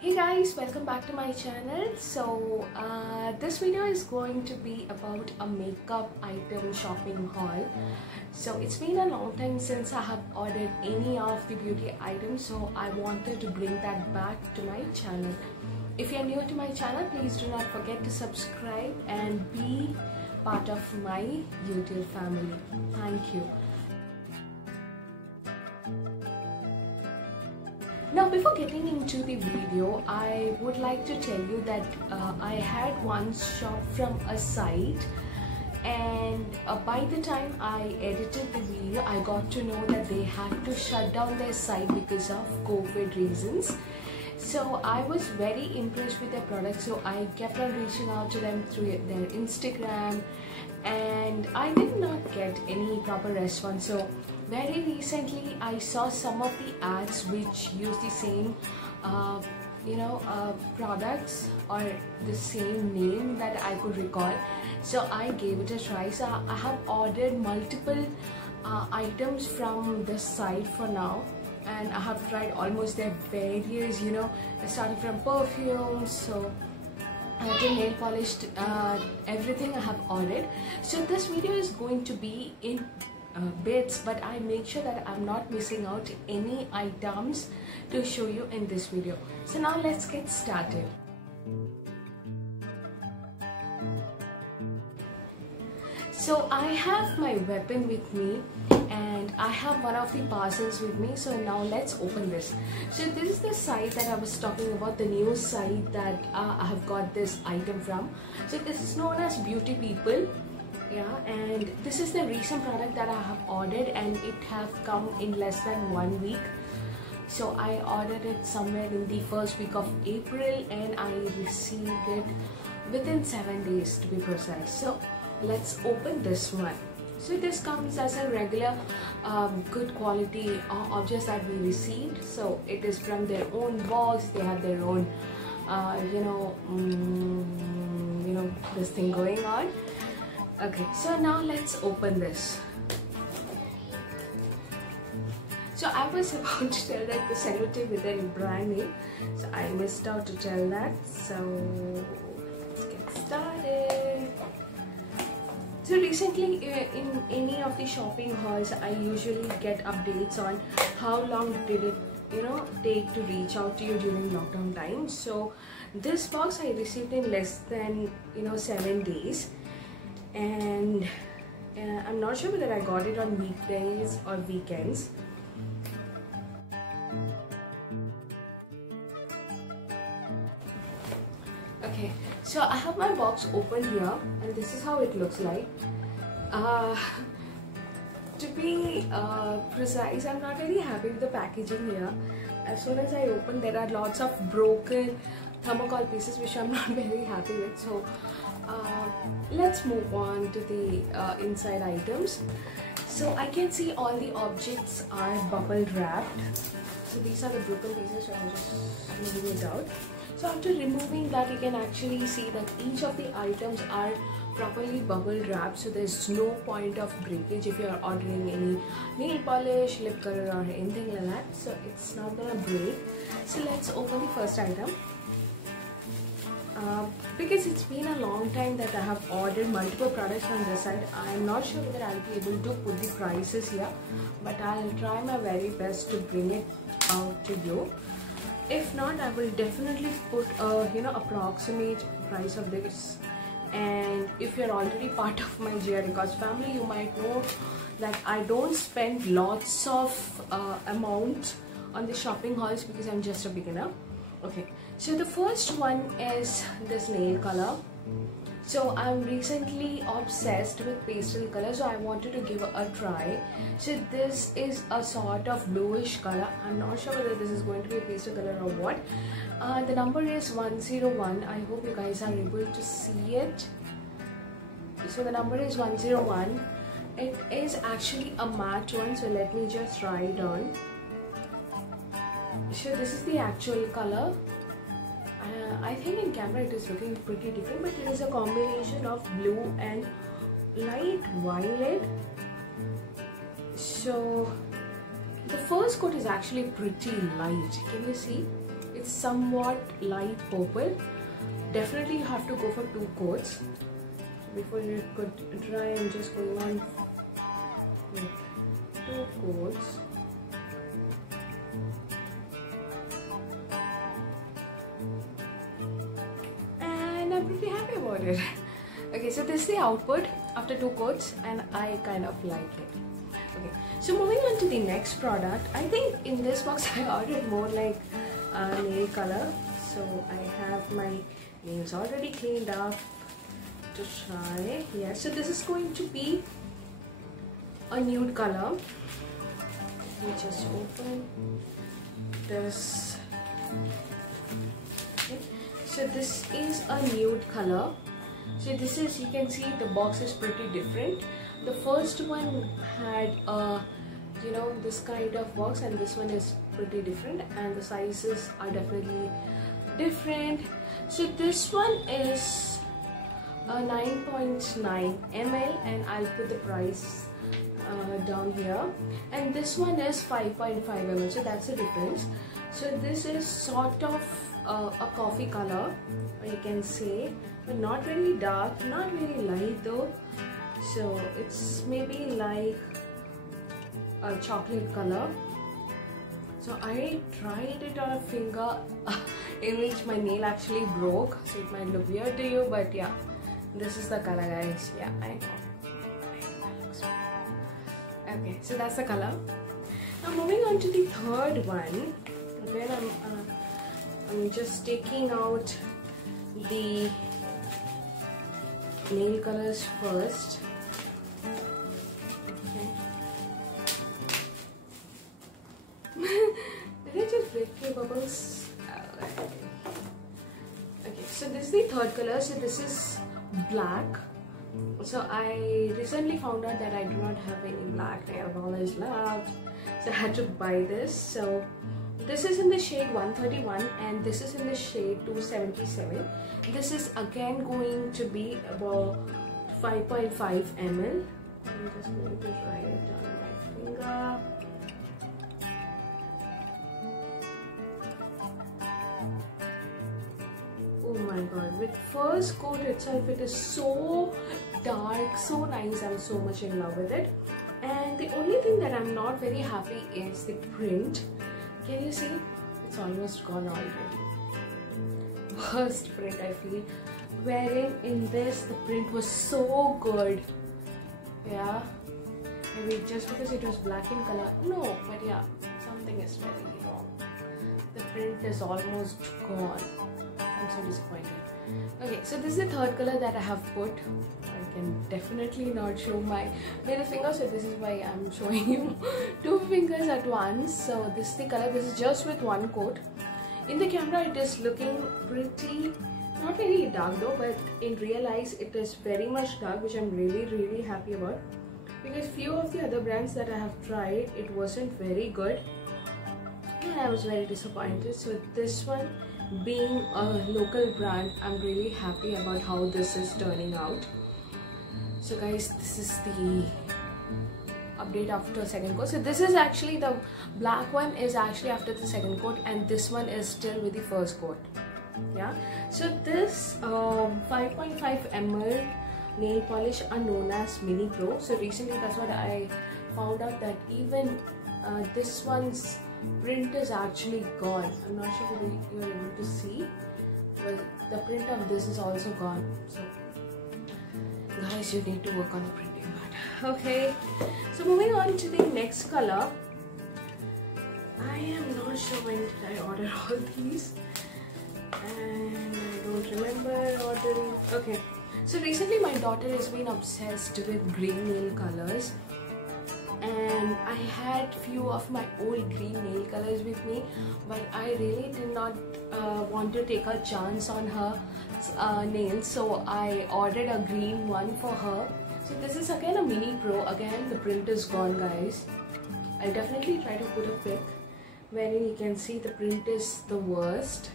Hey guys, welcome back to my channel. This video is going to be about a makeup item shopping haul. So it's been a long time since I have ordered any of the beauty items, so I wanted to bring that back to my channel. If you're new to my channel, please do not forget to subscribe and be part of my YouTube family. Thank you. Now, before getting into the video, I would like to tell you that I had once shopped from a site, and by the time I edited the video, I got to know that they had to shut down their site because of COVID reasons. So I was very impressed with their product, so I kept on reaching out to them through their Instagram, and I did not get any proper response. So very recently I saw some of the ads which use the same products or the same name that I could recall, so I gave it a try. So I have ordered multiple items from this site for now, and I have tried almost their various, starting from perfumes, so to nail polished, everything I have ordered. So this video is going to be in bits, but I make sure that I'm not missing out any items to show you in this video. So now let's get started. So I have my weapon with me, and I have one of the parcels with me. So now let's open this. So this is the site that I was talking about, the new site that I have got this item from. So this is known as Beauty People. Yeah, and this is the recent product that I have ordered, and it have come in less than 1 week. So I ordered it somewhere in the first week of April, and I received it within 7 days to be precise. So let's open this one. So this comes as a regular good quality objects that we received. So it is from their own box. They have their own this thing going on. Okay, so now let's open this. So I was about to tell that the celebrity with their brand name, so I missed out to tell that. So let's get started. So recently in any of the shopping hauls, I usually get updates on how long did it take to reach out to you during lockdown time. So this box I received in less than 7 days, and I'm not sure whether I got it on weekdays or weekends. Okay, so I have my box open here, and this is how it looks like. To be precise, I'm not very happy with the packaging here. As soon as I open, there are lots of broken thermocol pieces which I'm not very happy with. So let's move on to the inside items. So I can see all the objects are bubble wrapped. So these are the broken pieces, so I'm just moving it out. So after removing that, you can actually see that each of the items are properly bubble wrapped, so there's no point of breakage if you are ordering any nail polish, lip color or anything like that. So it's not gonna break. So let's open the first item. Because it's been a long time that I have ordered multiple products from this side, I'm not sure whether I'll be able to put the prices here, but I'll try my very best to bring it out to you. If not, I will definitely put approximate price of this. And if you're already part of my GR Records family, you might know that I don't spend lots of amount on the shopping hauls because I'm just a beginner. Okay, so the first one is this nail color. So I'm recently obsessed with pastel color, so I wanted to give a try. So this is a sort of bluish color. I'm not sure whether this is going to be a pastel color or what. The number is 101. I hope you guys are able to see it. So the number is 101. It is actually a matte one, so let me just try it on. So this is the actual color. I think in camera it is looking pretty different, but it is a combination of blue and light violet. So the first coat is actually pretty light. Can you see? It's somewhat light purple. Definitely you have to go for 2 coats. Before you could dry, I'm just going on with 2 coats. And I'm pretty happy about it. Okay, so this is the output after 2 coats, and I kind of like it. Okay, so moving on to the next product. I think in this box I ordered more like nail color. So I have my nails already cleaned up to try. Yeah, so this is going to be a nude color. Let me just open this. Okay. So this is a nude color. So this is, you can see the box is pretty different. The first one had a, you know, this kind of box, and this one is pretty different, and the sizes are definitely different. So this one is a 9.9 ml, and I'll put the price down here, and this one is 5.5 ml, so that's the difference. So this is sort of a coffee color, you can say, but not very dark, not very light though. So it's maybe like a chocolate color. So I tried it on a finger in which my nail actually broke, so it might look weird to you, but yeah, this is the color, guys. Yeah, I know. Okay, so that's the color. Now moving on to the third one. Again, I'm just taking out the nail colors first. Okay. Did I just break your bubbles? Okay, so this is the third color. So this is black. So I recently found out that I do not have any black nail polish left, so I had to buy this. So this is in the shade 131 and this is in the shade 277. This is again going to be about 5.5 ml. I'm just going to try it on my finger. Oh my god, with first coat itself it is so dark, so nice. I'm so much in love with it. And the only thing that I'm not very happy is the print. Can you see? It's almost gone already. Worst print I feel. Wherein in this the print was so good. Yeah. Maybe just because it was black in color. No, but yeah, something is very wrong. The print is almost gone. I'm so disappointed. Okay, so this is the third color that I have put. I can definitely not show my middle finger, so this is why I'm showing you 2 fingers at once. So this is the color. This is just with 1 coat. In the camera it is looking pretty, not very dark though, but in real eyes it is very much dark, which I'm really happy about, because few of the other brands that I have tried, it wasn't very good and I was very disappointed. So this one, being a local brand, I'm really happy about how this is turning out. So guys, this is the update after second coat. So this is actually, the black one is actually after the second coat and this one is still with the first coat. Yeah, so this 5.5 ml nail polish are known as Mini Pro. So recently that's what I found out, that even this one's print is actually gone. I'm not sure whether you're able to see, but the print of this is also gone. So guys, you need to work on the printing part. Okay, so moving on to the next color. I am not sure when did I order all these, and I don't remember ordering. Okay, so recently my daughter has been obsessed with green nail colors, and I had few of my old green nail colors with me, but I really did not want to take a chance on her nails, so I ordered a green one for her. So this is again a Mini Pro. Again the print is gone, guys. I'll definitely try to put a pic wherein you can see the print is the worst.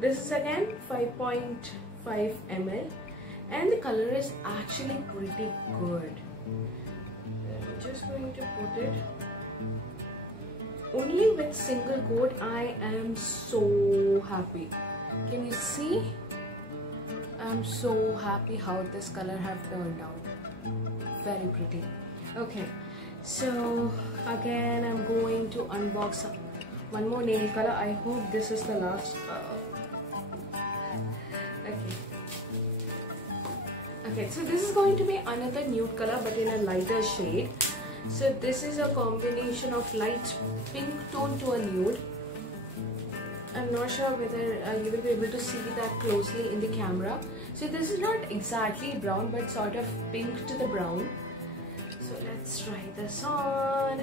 This is again 5.5 ml and the color is actually pretty good. I'm just going to put it. only with single coat, I am so happy. Can you see? I'm so happy how this color have turned out. Very pretty. Okay, so again I'm going to unbox one more nail color. I hope this is the last. Okay, so this is going to be another nude color but in a lighter shade. So this is a combination of light pink tone to a nude. I'm not sure whether you will be able to see that closely in the camera. So this is not exactly brown but sort of pink to the brown. So let's try this on.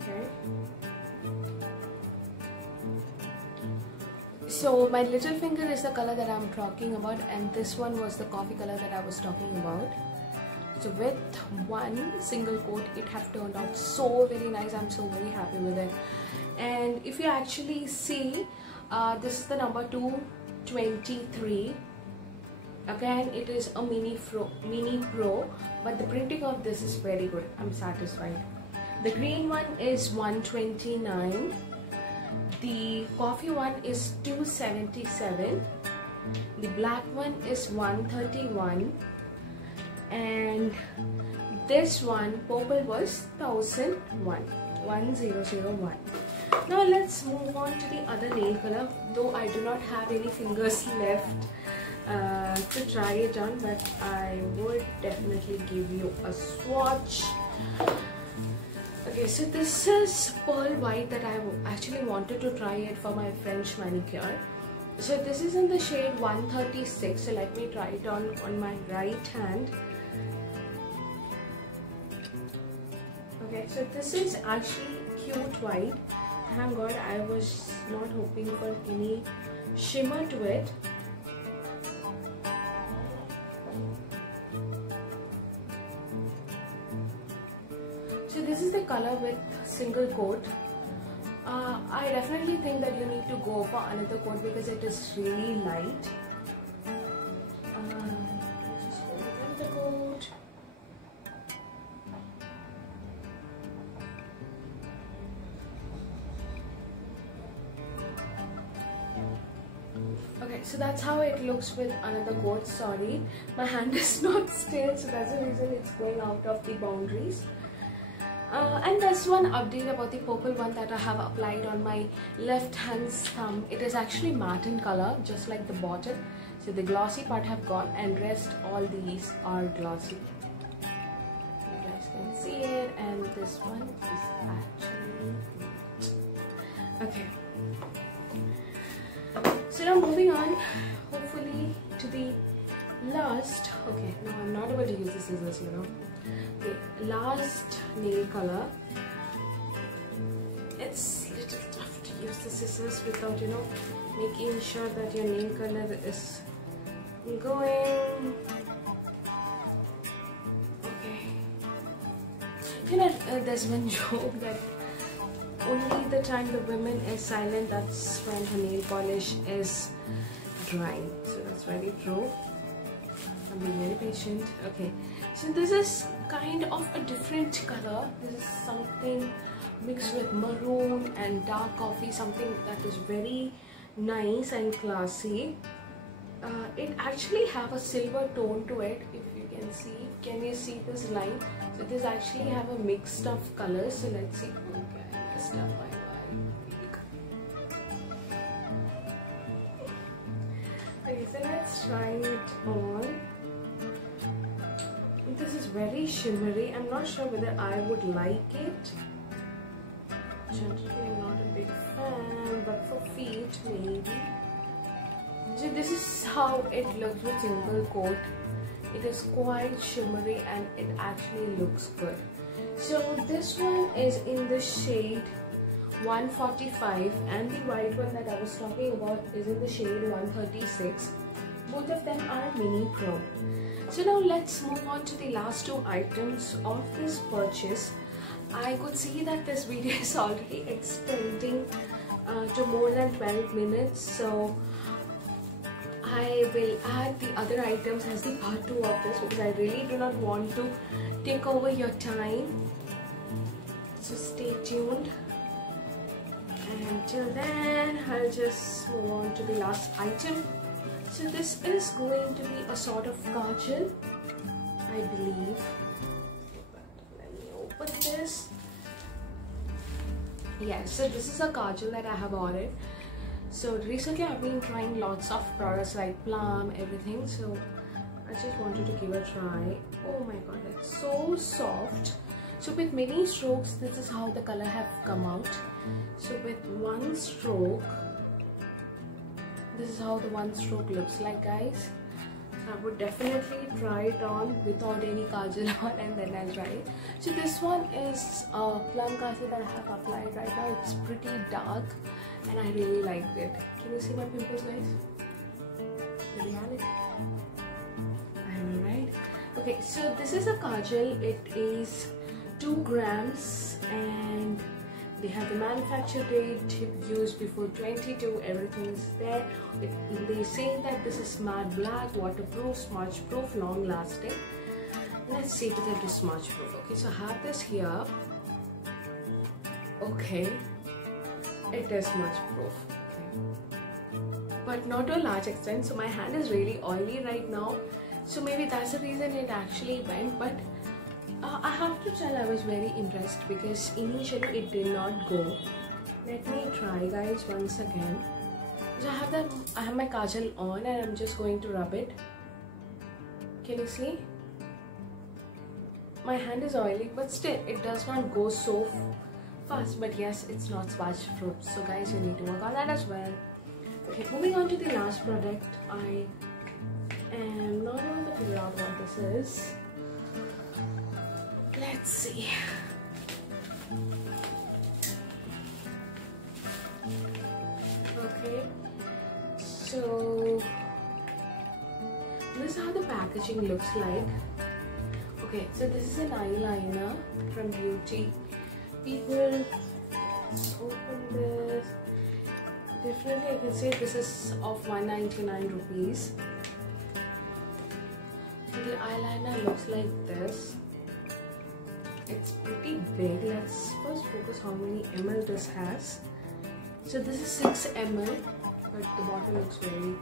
Okay. So my little finger is the color that I'm talking about, and this one was the coffee color that I was talking about. So with one single coat, it have turned out so very nice. I'm so very happy with it. And if you actually see, this is the number 223. Again, it is a mini pro, but the printing of this is very good. I'm satisfied. The green one is 129. The coffee one is 277. The black one is 131. And this one, purple, was 1001. Now let's move on to the other nail color. Though I do not have any fingers left to try it on, but I would definitely give you a swatch. Okay, so this is pearl white that I actually wanted to try it for my French manicure. So this is in the shade 136. So let me try it on my right hand. Okay, so this is actually cute white. Thank God, I was not hoping for any shimmer to it. So this is the color with single coat. I definitely think that you need to go for another coat because it is really light. Just go with another coat. Okay, so that's how it looks with another coat. Sorry, my hand is not still, so that's the reason it's going out of the boundaries. And there's one update about the purple one that I have applied on my left hand's thumb. It is actually matte in color, just like the bottom. So the glossy part have gone, and rest all these are glossy. You guys can see it, and this one is actually okay. So now moving on, hopefully to the last. Okay, no, I'm not able to use the scissors, you know. Okay, last nail color. It's a little tough to use the scissors without, you know, making sure that your nail color is going. Okay. You know, there's one joke that only the time the woman is silent, that's when her nail polish is drying. So that's very true. I'm being very patient. Okay, so this is kind of a different color. This is something mixed with maroon and dark coffee, something that is very nice and classy. It actually have a silver tone to it, if you can see. Can you see this line? So this actually have a mixed of colors. So let's see. Okay, I messed up my okay, so let's try it on. This is very shimmery. I'm not sure whether I would like it. Generally, I'm not a big fan, but for feet, maybe. So this is how it looks with single coat. It is quite shimmery and it actually looks good. So this one is in the shade 145, and the white one that I was talking about is in the shade 136. Both of them are mini pro. So now let's move on to the last two items of this purchase. I could see that this video is already extending to more than 12 minutes. So I will add the other items as the part 2 of this, because I really do not want to take over your time. So stay tuned. And till then, I'll just move on to the last item. So this is going to be a sort of kajal, I believe. Let me open this. Yes, so this is a kajal that I have ordered. So recently I've been trying lots of products like Plum, everything. So I just wanted to give a try. Oh my god, it's so soft. So with many strokes, this is how the color have come out. So with one stroke, this is how the one stroke looks like, guys. So I would definitely try it on without any kajal on, and then I'll try it. So this one is a plum kajal that I have applied right now. It's pretty dark and I really liked it. Can you see my pimples, guys? The reality. I know, right? Okay, so this is a kajal. It is 2 grams and they have the manufacture date, used before 22, everything's there. They say that this is matte black, waterproof, smudge proof, long lasting. Let's see if it is smudge proof. Okay, so I have this here. Okay, it is smudge proof. Okay. But not to a large extent. So my hand is really oily right now. So maybe that's the reason it actually went. But I have to tell I was very impressed, because initially it did not go. Let me try, guys, once again. So I have my kajal on and I'm just going to rub it. Can you see? My hand is oily, but still it does not go so fast. But yes, it's not smudge proof. So guys, you need to work on that as well. Okay, moving on to the last product. I am not able to figure out what this is. Let's see. Okay, so this is how the packaging looks like. Okay, so this is an eyeliner from Beauty People. Let's open this. Definitely I can say this is of 199 rupees. So the eyeliner looks like this. It's pretty big. Let's first focus how many ml this has. So this is 6 ml, but the bottle looks very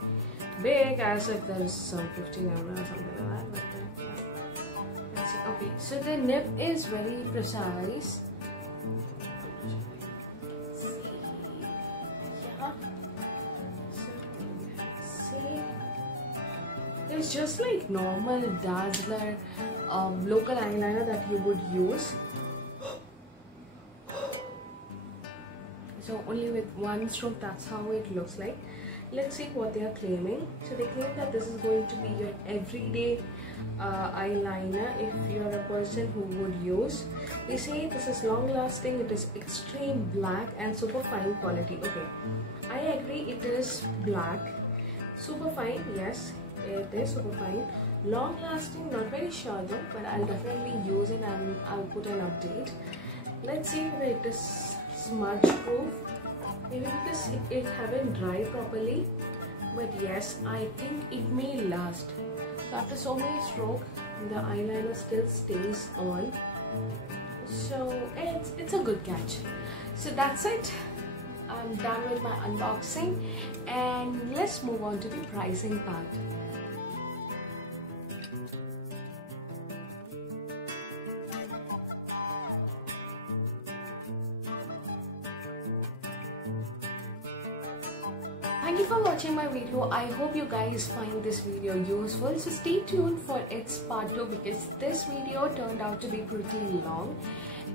big, as if there's some 15 ml or something like that. But let's see. Okay, so the nib is very precise. Yeah. So see, it's just like normal Dazzler local eyeliner that you would use. So only with one stroke, that's how it looks like. Let's see what they are claiming. So they claim that this is going to be your everyday eyeliner if you're a person who would use. They say this is long lasting, it is extreme black and super fine quality. Okay, I agree, it is black. Super fine, yes, it is super fine. Long lasting, not very sure though, but I'll definitely use it and I'll put an update. Let's see if it is smudge proof. Maybe because it haven't dried properly, but yes, I think it may last. So after so many strokes, the eyeliner still stays on. So it's a good catch. So that's it. I'm done with my unboxing, and let's move on to the pricing part. Thank you for watching my video. I hope you guys find this video useful. So stay tuned for its part 2, because this video turned out to be pretty long.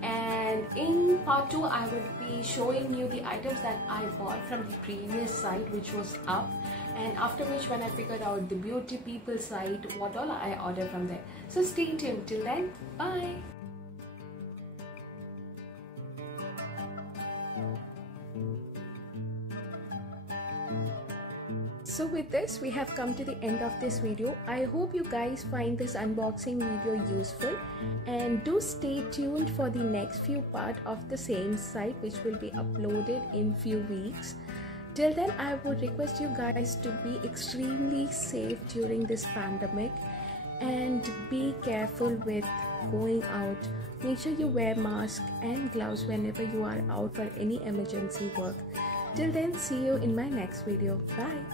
And in part 2, I will be showing you the items that I bought from the previous site, which was up. And after which, when I figured out the Beauty People site, what all I ordered from there. So stay tuned. Till then, bye. So with this, we have come to the end of this video. I hope you guys find this unboxing video useful, and do stay tuned for the next few parts of the same site, which will be uploaded in few weeks. Till then, I would request you guys to be extremely safe during this pandemic and be careful with going out. Make sure you wear mask and gloves whenever you are out for any emergency work. Till then, see you in my next video. Bye.